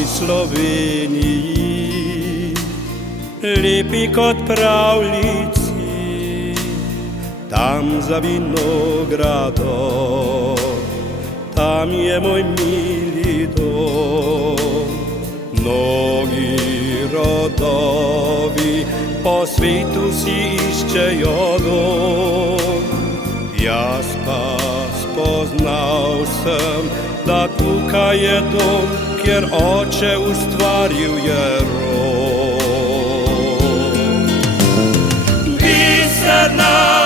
naši Sloveniji, lepi kot pravljici, tam za vinogradom, tam je moj mili dom. Mnogi rodovi po svetu si iščejo dom, jaz pa spoznal sem, da tukaj je dom, kjer oče ustvaril je Rom. Biserna